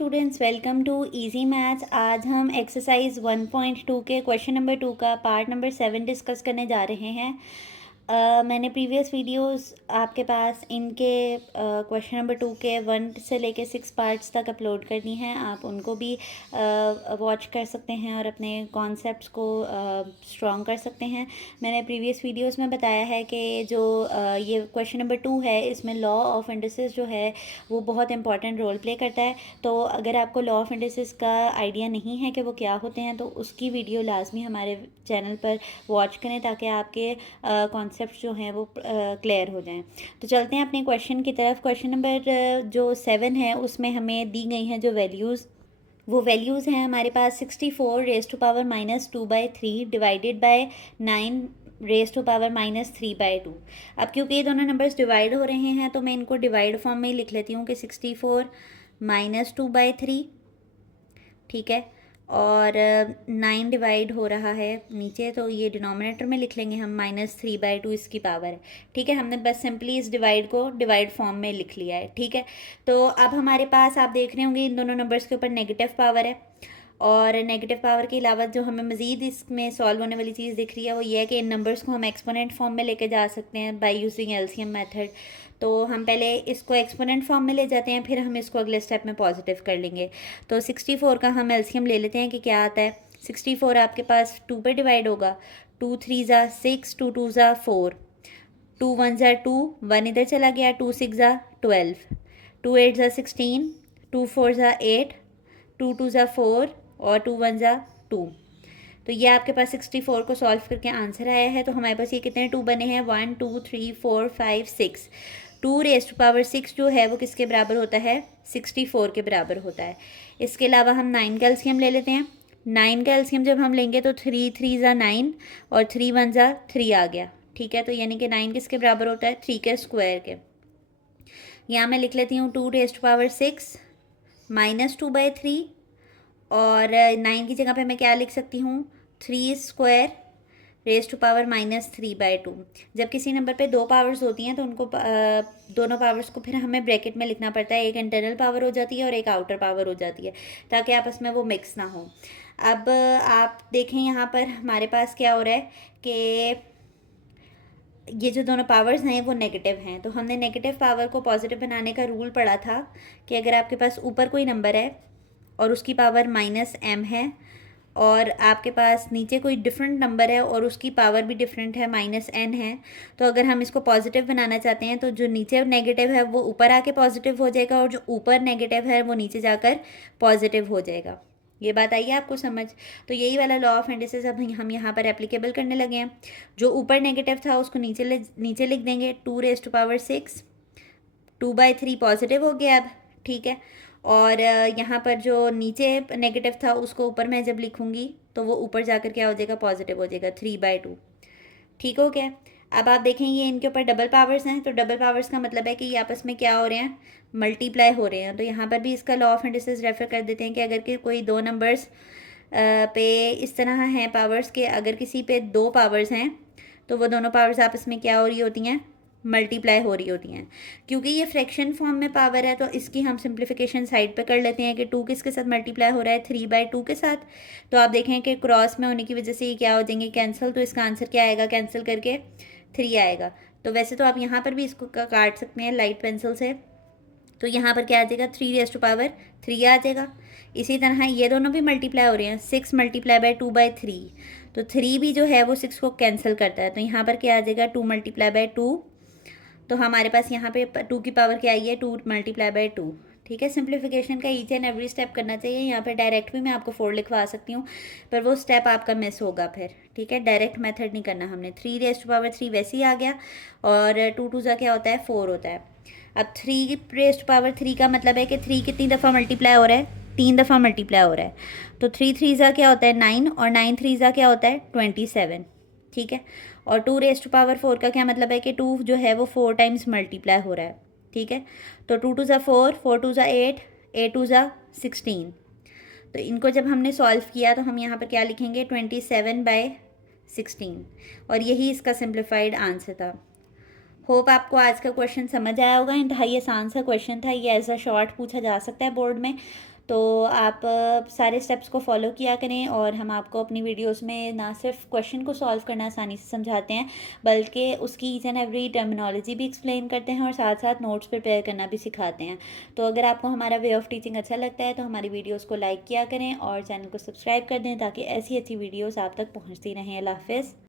Students, welcome to easy maths. आज हम exercise 1.2 के क्वेश्चन नंबर 2 का पार्ट नंबर 7 डिस्कस करने जा रहे हैं। मैंने प्रीवियस वीडियोस आपके पास इनके क्वेश्चन नंबर 2 के 1 से लेके 6 पार्ट्स तक अपलोड करनी हैं। आप उनको भी वॉच कर सकते हैं और अपने कॉन्सेप्ट्स को स्ट्रॉन्ग कर सकते हैं। मैंने प्रीवियस वीडियोस में बताया है कि जो ये क्वेश्चन नंबर 2 है, इसमें लॉ ऑफ इंडिसेस जो है वो बहुत इंपॉर्टेंट रोल प्ले करता है। तो अगर आपको लॉ ऑफ इंडिसेस का आइडिया नहीं है कि वो क्या होते हैं, तो उसकी वीडियो लाजमी हमारे चैनल पर वॉच करें ताकि आपके कॉन्सेप्ट जो हैं वो क्लियर हो जाएं। तो चलते हैं अपने क्वेश्चन की तरफ। क्वेश्चन नंबर जो 7 है उसमें हमें दी गई हैं जो वैल्यूज़, वो वैल्यूज़ हैं हमारे पास 64 raise to power -2/3 divided by 9 raise to power -3/2। अब क्योंकि ये दोनों नंबर्स डिवाइड हो रहे हैं तो मैं इनको डिवाइड फॉर्म में ही लिख लेती हूँ कि 64 -2/3, ठीक है, और 9 डिवाइड हो रहा है नीचे, तो ये डिनोमिनेटर में लिख लेंगे हम -3/2 इसकी पावर है, ठीक है। हमने बस सिंपली इस डिवाइड को डिवाइड फॉर्म में लिख लिया है, ठीक है। तो अब हमारे पास आप देख रहे होंगे इन दोनों नंबर्स के ऊपर नेगेटिव पावर है, और नेगेटिव पावर के अलावा जो हमें मज़ीद इसमें सॉल्व होने वाली चीज़ दिख रही है वो ये है कि इन नंबर्स को हम एक्सपोनेंट फॉर्म में लेके जा सकते हैं बाय यूजिंग एलसीएम मेथड। तो हम पहले इसको एक्सपोनेंट फॉर्म में ले जाते हैं, फिर हम इसको अगले स्टेप में पॉजिटिव कर लेंगे। तो 64 का हम एलसीएम ले लेते हैं कि क्या आता है। 64 आपके पास 2 पे डिवाइड होगा, 2 3 ज़ा 6, 2 2 ज़ा 4, 2 1 ज़ा 2, 1 इधर चला गया, 2 6 ज़ा 12, 2 8 ज़ा 16, 2 4 ज़ा 8, 2 2 ज़ा 4 और 2 1 ज़ा 2। तो ये आपके पास 64 को सॉल्व करके आंसर आया है। तो हमारे पास ये कितने 2 बने हैं, 1 2 3 4 5 6। 2 रेज़ टू पावर 6 जो है वो किसके बराबर होता है, 64 के बराबर होता है। इसके अलावा हम 9 का एलसीएम ले लेते हैं। 9 का एलसीएम जब हम लेंगे तो 3 3 ज़ा 9 और 3 1 ज़ा 3 आ गया, ठीक है। तो यानी कि 9 किसके बराबर होता है, 3 के स्क्वायर के। यहाँ मैं लिख लेती हूँ 2 रेज़ टू पावर 6 -2/3, और 9 की जगह पे मैं क्या लिख सकती हूँ, 3 स्क्वायर रेज़ टू पावर -3/2। जब किसी नंबर पे दो पावर्स होती हैं तो उनको दोनों पावर्स को फिर हमें ब्रैकेट में लिखना पड़ता है। एक इंटरनल पावर हो जाती है और एक आउटर पावर हो जाती है, ताकि आपस में वो मिक्स ना हो। अब आप देखें यहाँ पर हमारे पास क्या हो रहा है कि ये जो दोनों पावर्स हैं वो नेगेटिव हैं। तो हमने नेगेटिव पावर को पॉजिटिव बनाने का रूल पढ़ा था कि अगर आपके पास ऊपर कोई नंबर है और उसकी पावर -m है, और आपके पास नीचे कोई डिफरेंट नंबर है और उसकी पावर भी डिफरेंट है, -n है, तो अगर हम इसको पॉजिटिव बनाना चाहते हैं तो जो नीचे नेगेटिव है वो ऊपर आके पॉजिटिव हो जाएगा, और जो ऊपर नेगेटिव है वो नीचे जाकर पॉजिटिव हो जाएगा। ये बात आई है आपको समझ। तो यही वाला लॉ ऑफ इंडिसेस अब हम यहाँ पर एप्लीकेबल करने लगे हैं। जो ऊपर नेगेटिव था उसको नीचे लिख देंगे, 2 रेज़ टू पावर 6, 2/3 पॉजिटिव हो गया अब, ठीक है। और यहाँ पर जो नीचे नेगेटिव था उसको ऊपर मैं जब लिखूँगी तो वो ऊपर जाकर क्या हो जाएगा, पॉजिटिव हो जाएगा, 3/2, ठीक हो गया। अब आप देखें ये इनके ऊपर डबल पावर्स हैं, तो डबल पावर्स का मतलब है कि ये आपस में क्या हो रहे हैं, मल्टीप्लाई हो रहे हैं। तो यहाँ पर भी इसका लॉ ऑफ इंडिसेस रेफर कर देते हैं कि अगर कि कोई दो नंबर्स पे इस तरह हैं पावर्स के, अगर किसी पे दो पावर्स हैं तो वो दोनों पावर्स आपस में क्या हो रही होती हैं, मल्टीप्लाई हो रही होती हैं। क्योंकि ये फ्रैक्शन फॉर्म में पावर है तो इसकी हम सिंप्लीफिकेशन साइड पे कर लेते हैं कि 2 किसके साथ मल्टीप्लाई हो रहा है, 3/2 के साथ। तो आप देखें कि क्रॉस में होने की वजह से ये क्या हो जाएंगे, कैंसिल। तो इसका आंसर क्या आएगा, कैंसिल करके 3 आएगा। तो वैसे तो आप यहाँ पर भी इसको काट सकते हैं लाइट पेंसिल से। तो यहाँ पर क्या आ जाएगा, 3 रेज़ टू पावर 3 आ जाएगा। इसी तरह ये दोनों भी मल्टीप्लाई हो रहे हैं, 6 मल्टीप्लाई बाय 2/3, तो 3 भी जो है वो 6 को कैंसिल करता है। तो यहाँ पर क्या आ जाएगा, 2 मल्टीप्लाई बाय 2। तो हमारे पास यहाँ पे 2 की पावर क्या आई है, 2 मल्टीप्लाई बाय 2, ठीक है। सिंप्लीफिकेशन का ईच एंड एवरी स्टेप करना चाहिए। यहाँ पे डायरेक्ट भी मैं आपको 4 लिखवा सकती हूँ, पर वो स्टेप आपका मिस होगा फिर, ठीक है। डायरेक्ट मेथड नहीं करना हमने। 3 रेज़ टू पावर 3 वैसे ही आ गया, और 2 2 ज़ा क्या होता है, 4 होता है। अब 3 रेज़ टू पावर 3 का मतलब है कि 3 कितनी दफ़ा मल्टीप्लाई हो रहा है, 3 दफ़ा मल्टीप्लाई हो रहा है। तो 3 3 ज़ा क्या होता है, 9, और 9 3 ज़ा क्या होता है, 27, ठीक है। और 2 रेज़ टू पावर 4 का क्या मतलब है कि 2 जो है वो 4 टाइम्स मल्टीप्लाई हो रहा है, ठीक है। तो 2 2 ज़ा 4, 4 2 ज़ा 8, 8 2 ज़ा 16। तो इनको जब हमने सॉल्व किया तो हम यहाँ पर क्या लिखेंगे, 27/16, और यही इसका सिंप्लीफाइड आंसर था। होप आपको आज का क्वेश्चन समझ आया होगा। इंतहाई आसान सा क्वेश्चन था ये, एज अ शॉर्ट पूछा जा सकता है बोर्ड में। तो आप सारे स्टेप्स को फॉलो किया करें, और हम आपको अपनी वीडियोस में ना सिर्फ क्वेश्चन को सॉल्व करना आसानी से समझाते हैं, बल्कि उसकी ईच एंड एवरी टर्मिनोलॉजी भी एक्सप्लेन करते हैं और साथ साथ नोट्स प्रिपेयर करना भी सिखाते हैं। तो अगर आपको हमारा वे ऑफ टीचिंग अच्छा लगता है तो हमारी वीडियोज़ को लाइक किया करें और चैनल को सब्सक्राइब कर दें, ताकि ऐसी अच्छी वीडियोज़ आप तक पहुँचती रहें। अल्लाह हाफ़िज़।